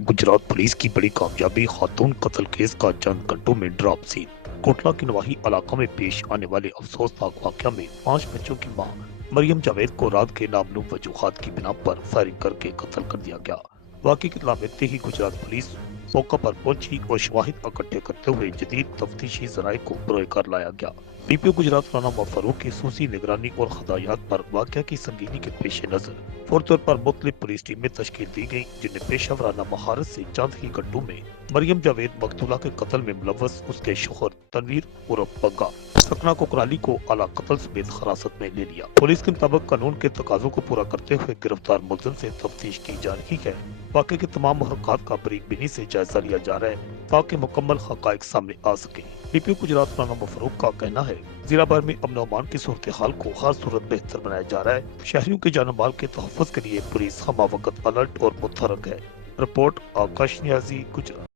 Gujarat police की बड़ी कामयाबी खातून कत्ल केस का चंद घंटों में ड्रॉप सीन। कोटला के नवाही इलाका में पेश आने वाले अफसोसनाक वाकया में 5 बच्चों की मां मरियम जावेद को रात के नामालूम वजूहात की बिना पर फायरिंग करके कत्ल कर दिया गया। वाकई की इत्तला मिलते ही गुजरात पुलिस मौका पर पहुंची और शवाहिद इकट्ठे करते हुए जदीद तफ्तीशी जराये को बरोए कर लाया गया। डीपीओ गुजरात राना मफरूक की सूसी निगरानी और हदायत पर वाकया की संगीनी के पेश नजर फौरी तौर पर मुख्तलिफ पुलिस टीमें तश्कील दी गई, जिन्हें पेशावराना महारत से चंद ही घंटों में मरियम जावेद मकतूला के कत्ल में मुलव्वस उसके शोहर तनवीर उर्फ बग्गा सकना कोकराली को आला कत्ल समेत हिरासत में ले लिया। पुलिस के मुताबिक कानून के तकाजों को पूरा करते हुए गिरफ्तार मुलजिम से तफ्तीश की जा रही है। वाकई के तमाम हरकत का बरीक बिनी से जायजा लिया जा रहा है ताकि मुकम्मल हकायक सामने आ सके। डीपीओ गुजरात राना मफरूक का कहना है, जिला भर में अमन अमान की सूरत हाल को हर सूरत बेहतर बनाया जा रहा है। शहरियों के जान माल के तहफ़्फ़ुज़ के लिए पुलिस हमा वक्त अलर्ट और मुतहरक है। रिपोर्ट आकाश न्याजी, गुजरात।